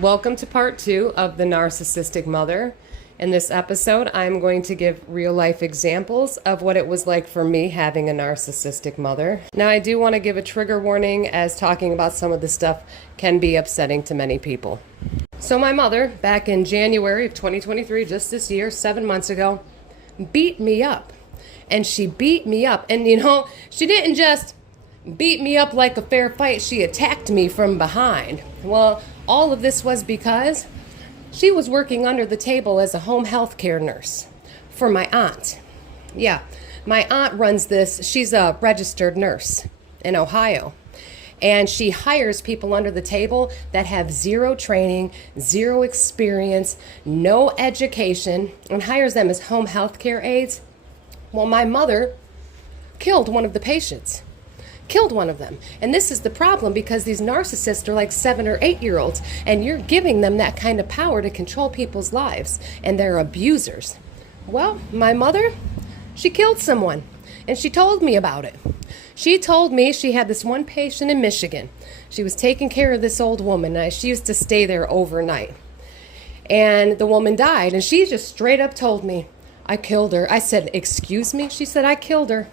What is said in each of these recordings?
Welcome to part 2 of The Narcissistic Mother. In this episode, I'm going to give real-life examples of what it was like for me having a narcissistic mother. Now, I do want to give a trigger warning, as talking about some of this stuff can be upsetting to many people. So my mother, back in January of 2023, just this year, 7 months ago, beat me up. And she beat me up. And she didn't just beat me up like a fair fight. She attacked me from behind. Well, all of this was because she was working under the table as a home health care nurse for my aunt. Yeah, my aunt runs this. She's a registered nurse in Ohio. And she hires people under the table that have zero training, zero experience, no education, and hires them as home health care aides. Well, my mother killed one of the patients. Killed one of them. And this is the problem, because these narcissists are like 7 or 8-year-olds, and you're giving them that kind of power to control people's lives, and they're abusers. Well, my mother, she killed someone, and she told me about it. She told me she had this one patient in Michigan. She was taking care of this old woman, and she used to stay there overnight. And the woman died, and she just straight up told me, "I killed her." I said, "Excuse me?" She said, "I killed her."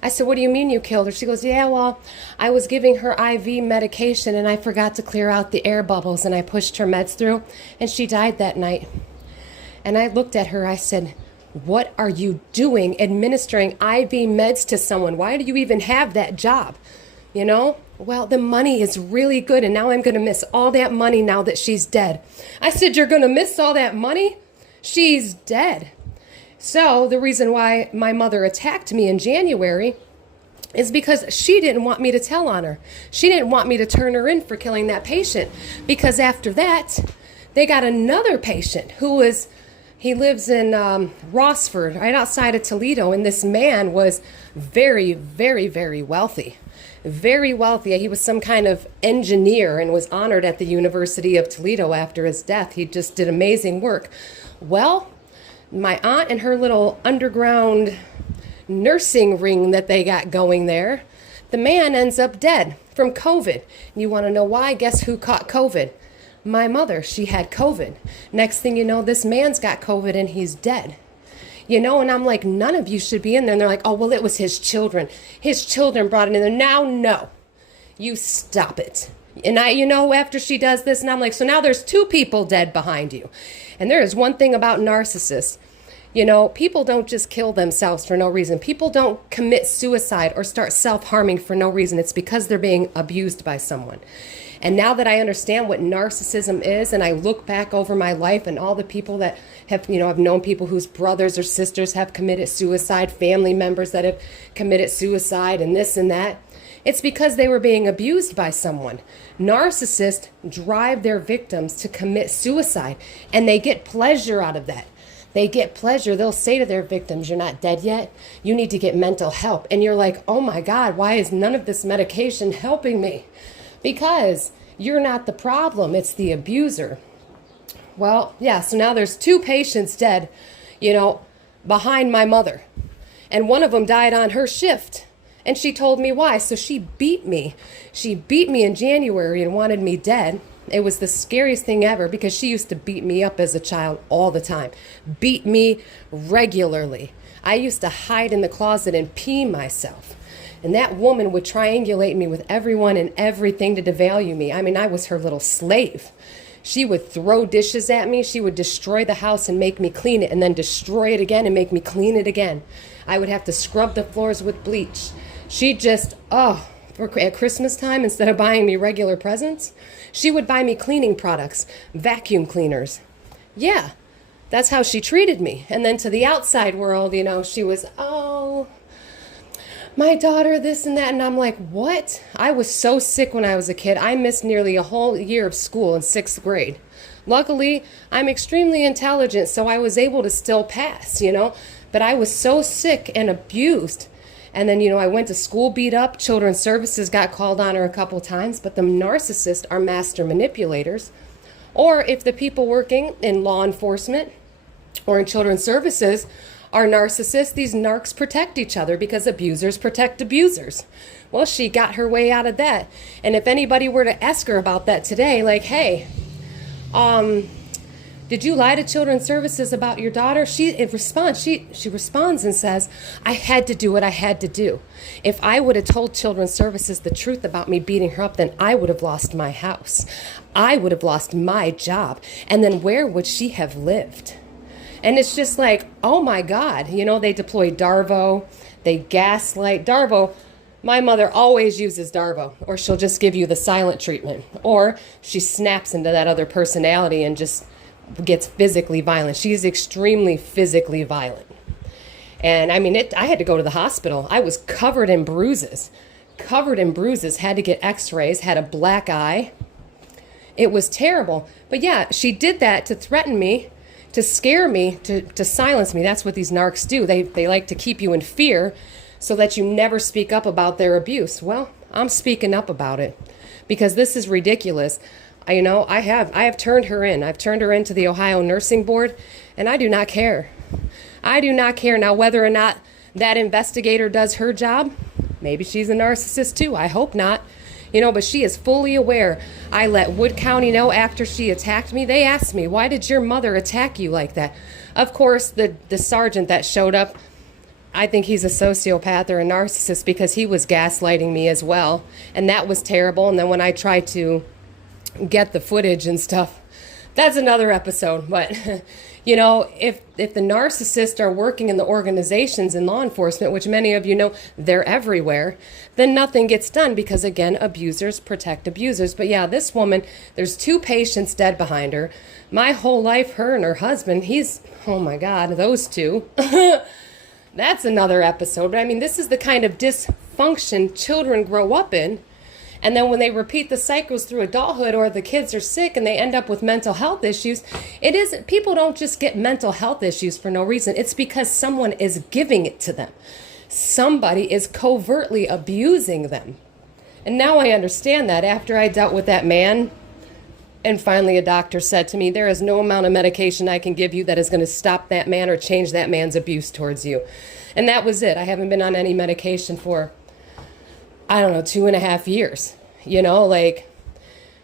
I said, "What do you mean you killed her?" She goes, "Yeah, well, I was giving her IV medication and I forgot to clear out the air bubbles and I pushed her meds through and she died that night." And I looked at her, I said, "What are you doing administering IV meds to someone? Why do you even have that job?" Well, the money is really good and now I'm going to miss all that money now that she's dead. I said, "You're going to miss all that money? She's dead." So the reason why my mother attacked me in January is because she didn't want me to tell on her. She didn't want me to turn her in for killing that patient, because after that, they got another patient he lives in Rossford, right outside of Toledo, and this man was very, very, very wealthy. Very wealthy. He was some kind of engineer and was honored at the University of Toledo after his death. He just did amazing work. Well, my aunt and her little underground nursing ring that they got going there, the man ends up dead from COVID. You want to know why? Guess who caught COVID? My mother. She had COVID. Next thing you know, this man's got COVID and he's dead. And I'm like, none of you should be in there. And they're like, "Oh, well, it was his children. His children brought it in there." Now, no. You stop it. And after she does this, and I'm like, so now there's 2 people dead behind you. And there is one thing about narcissists. People don't just kill themselves for no reason. People don't commit suicide or start self-harming for no reason. It's because they're being abused by someone. And now that I understand what narcissism is, and I look back over my life and all the people that have, I've known people whose brothers or sisters have committed suicide, family members that have committed suicide, and this and that. It's because they were being abused by someone. Narcissists drive their victims to commit suicide, and they get pleasure out of that. They get pleasure. They'll say to their victims, "You're not dead yet. You need to get mental help." And you're like, "Oh my God, why is none of this medication helping me?" Because you're not the problem. It's the abuser. Well, yeah, so now there's 2 patients dead, behind my mother. And one of them died on her shift. And she told me why. So she beat me. She beat me in January and wanted me dead. It was the scariest thing ever, because she used to beat me up as a child all the time. Beat me regularly. I used to hide in the closet and pee myself. And that woman would triangulate me with everyone and everything to devalue me. I mean, I was her little slave. She would throw dishes at me. She would destroy the house and make me clean it, and then destroy it again and make me clean it again. I would have to scrub the floors with bleach. She just, at Christmas time, instead of buying me regular presents, she would buy me cleaning products, vacuum cleaners. Yeah, that's how she treated me. And then to the outside world, she was, "Oh, my daughter, this and that." And I'm like, what? I was so sick when I was a kid. I missed nearly a whole year of school in 6th grade. Luckily, I'm extremely intelligent, so I was able to still pass, But I was so sick and abused. And then, I went to school beat up. Children's Services got called on her a couple times. But the narcissists are master manipulators. Or if the people working in law enforcement or in Children's Services are narcissists, these narcs protect each other because abusers protect abusers. Well, she got her way out of that. And if anybody were to ask her about that today, like, hey, Did you lie to Children's Services about your daughter? She responds and says, I had to do what I had to do. If I would have told Children's Services the truth about me beating her up, then I would have lost my house. I would have lost my job. And then where would she have lived? And it's just like, oh my God, you know, they deploy DARVO, they gaslight. DARVO, my mother always uses DARVO, or she'll just give you the silent treatment, or she snaps into that other personality and just gets physically violent. She's extremely physically violent. And I mean, I had to go to the hospital. I was covered in bruises, had to get x-rays, had a black eye. It was terrible. But yeah, she did that to threaten me, to scare me, to silence me. That's what these narcs do. They like to keep you in fear so that you never speak up about their abuse. Well, I'm speaking up about it because this is ridiculous. You know, I have turned her in. I've turned her into the Ohio Nursing Board, and I do not care. I do not care. Now, whether or not that investigator does her job, maybe she's a narcissist too. I hope not. You know, but she is fully aware. I let Wood County know after she attacked me. They asked me, why did your mother attack you like that? Of course, the sergeant that showed up, I think he's a sociopath or a narcissist because he was gaslighting me as well. And that was terrible. And then when I tried to get the footage and stuff, that's another episode. But you know, if the narcissists are working in the organizations in law enforcement, which many of you know, they're everywhere, then nothing gets done because, again, abusers protect abusers. But yeah, this woman, there's 2 patients dead behind her. My whole life, her and her husband, oh my God, those 2. That's another episode. But I mean, this is the kind of dysfunction children grow up in. And then when they repeat the cycles through adulthood, or the kids are sick and they end up with mental health issues, people don't just get mental health issues for no reason. It's because someone is giving it to them. Somebody is covertly abusing them. And now I understand that after I dealt with that man, and finally a doctor said to me, there is no amount of medication I can give you that is going to stop that man or change that man's abuse towards you. And that was it. I haven't been on any medication for, I don't know, 2.5 years. You know, like,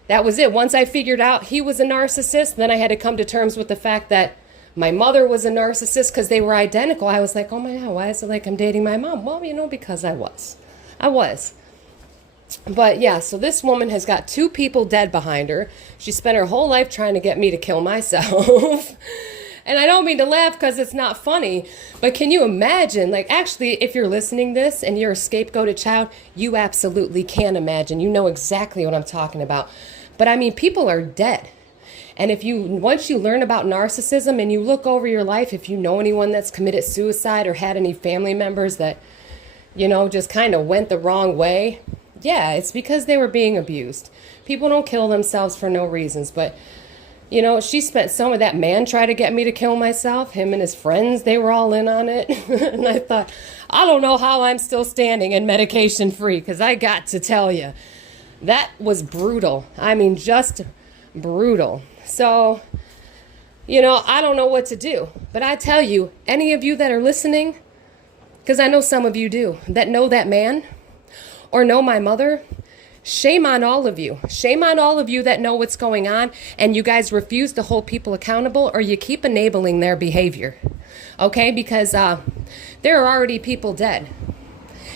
that was it. Once I figured out he was a narcissist, then I had to come to terms with the fact that my mother was a narcissist because they were identical. I was like, oh my God, why is it like I'm dating my mom? Well, you know, because I was. But yeah, so this woman has got 2 people dead behind her. She spent her whole life trying to get me to kill myself. And I don't mean to laugh because it's not funny, but can you imagine, like, actually, if you're listening this and you're a scapegoated child, you absolutely can imagine. You know exactly what I'm talking about. But I mean, people are dead. And once you learn about narcissism and you look over your life, if you know anyone that's committed suicide or had any family members that, you know, just kind of went the wrong way, yeah, it's because they were being abused. People don't kill themselves for no reasons, but you know, she spent some of that man try to get me to kill myself. Him and his friends, they were all in on it. And I thought, I don't know how I'm still standing and medication free, because I got to tell you, that was brutal. I mean, just brutal. So, you know, I don't know what to do. But I tell you, any of you that are listening, because I know some of you do, that know that man or know my mother, shame on all of you. Shame on all of you that know what's going on and you guys refuse to hold people accountable, or you keep enabling their behavior. Okay? Because there are already people dead.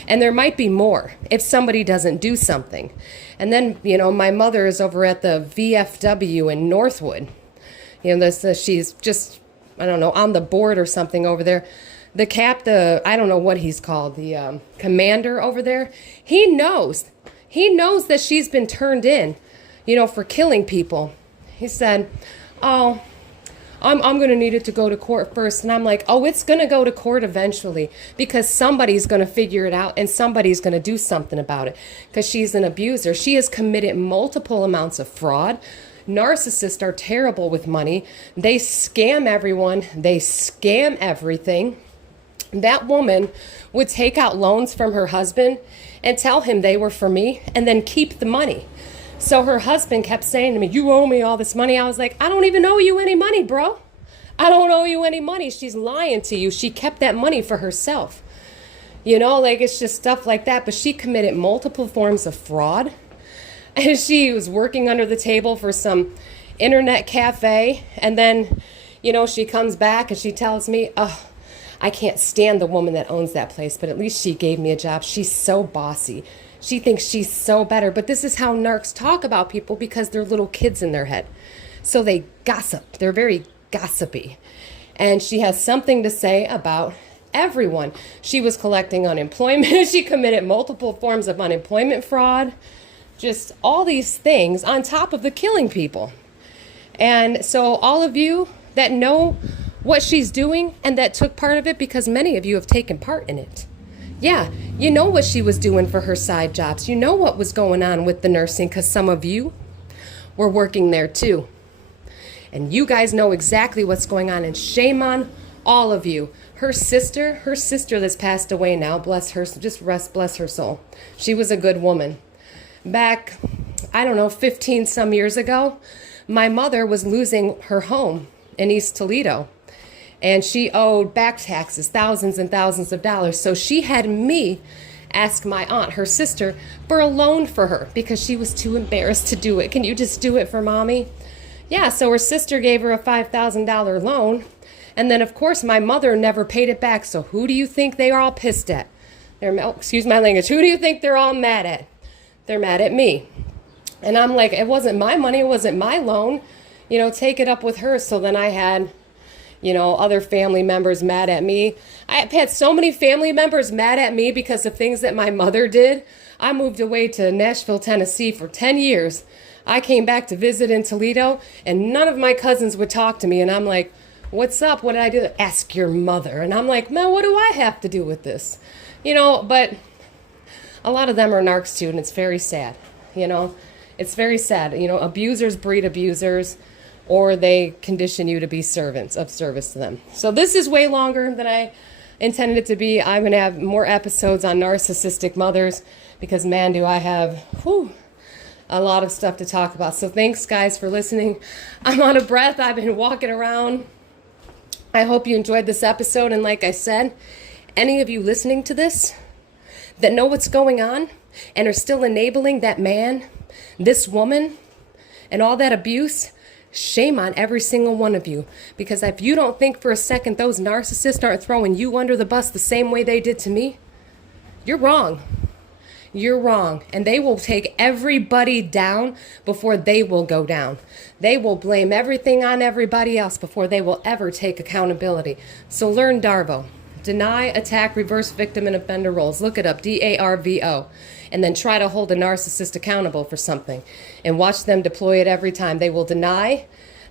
And there might be more if somebody doesn't do something. And then, you know, my mother is over at the VFW in Northwood. You know, she's just, I don't know, on the board or something over there. I don't know what he's called, the commander over there. He knows that she's been turned in, you know, for killing people. He said, oh, I'm going to need it to go to court first. And I'm like, oh, it's going to go to court eventually, because somebody's going to figure it out and somebody's going to do something about it, because she's an abuser. She has committed multiple amounts of fraud. Narcissists are terrible with money. They scam everyone. They scam everything. That woman would take out loans from her husband and tell him they were for me and then keep the money. So her husband kept saying to me, you owe me all this money. I was like, I don't even owe you any money, bro. I don't owe you any money. She's lying to you. She kept that money for herself. You know, like, it's just stuff like that. But she committed multiple forms of fraud. And she was working under the table for some internet cafe, and then, you know, she comes back and she tells me, oh, I can't stand the woman that owns that place, but at least she gave me a job. She's so bossy. She thinks she's so better. But this is how narcs talk about people because they're little kids in their head. So they gossip. They're very gossipy. And she has something to say about everyone. She was collecting unemployment. She committed multiple forms of unemployment fraud. Just all these things on top of the killing people. And so all of you that know what she's doing and that took part of it, because many of you have taken part in it. Yeah, you know what she was doing for her side jobs. You know what was going on with the nursing because some of you were working there too. And you guys know exactly what's going on, and shame on all of you. Her sister that's passed away now, bless her, just rest, bless her soul. She was a good woman. Back, I don't know, 15 some years ago, my mother was losing her home in East Toledo, and she owed back taxes, thousands and thousands of dollars. So she had me ask my aunt, her sister, for a loan for her because she was too embarrassed to do it. Can you just do it for mommy? Yeah, so her sister gave her a $5,000 loan. And then, of course, my mother never paid it back. So who do you think they are all pissed at? Excuse my language. Who do you think they're all mad at? They're mad at me. And I'm like, it wasn't my money. It wasn't my loan. You know, take it up with her. So then I had, you know, other family members mad at me. I've had so many family members mad at me because of things that my mother did. I moved away to Nashville, Tennessee for 10 years. I came back to visit in Toledo, and none of my cousins would talk to me. And I'm like, what's up? What did I do? Ask your mother. And I'm like, man, what do I have to do with this? You know, but a lot of them are narcs too, and it's very sad. You know, it's very sad. You know, abusers breed abusers, or they condition you to be servants of service to them. So this is way longer than I intended it to be. I'm going to have more episodes on narcissistic mothers because, man, do I have a lot of stuff to talk about. So thanks, guys, for listening. I'm out of breath. I've been walking around. I hope you enjoyed this episode. And like I said, any of you listening to this that know what's going on and are still enabling that man, this woman, and all that abuse, shame on every single one of you. Because if you don't think for a second those narcissists aren't throwing you under the bus the same way they did to me, you're wrong. You're wrong. And they will take everybody down before they will go down. They will blame everything on everybody else before they will ever take accountability. So learn DARVO. Deny, attack, reverse victim, and offender roles. Look it up, DARVO. And then try to hold a narcissist accountable for something. And watch them deploy it every time. They will deny,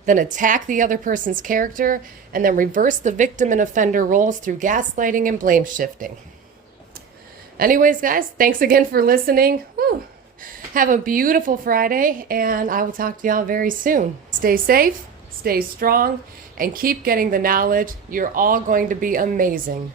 then attack the other person's character, and then reverse the victim and offender roles through gaslighting and blame shifting. Anyways, guys, thanks again for listening. Woo. Have a beautiful Friday, and I will talk to y'all very soon. Stay safe, stay strong, and keep getting the knowledge. You're all going to be amazing.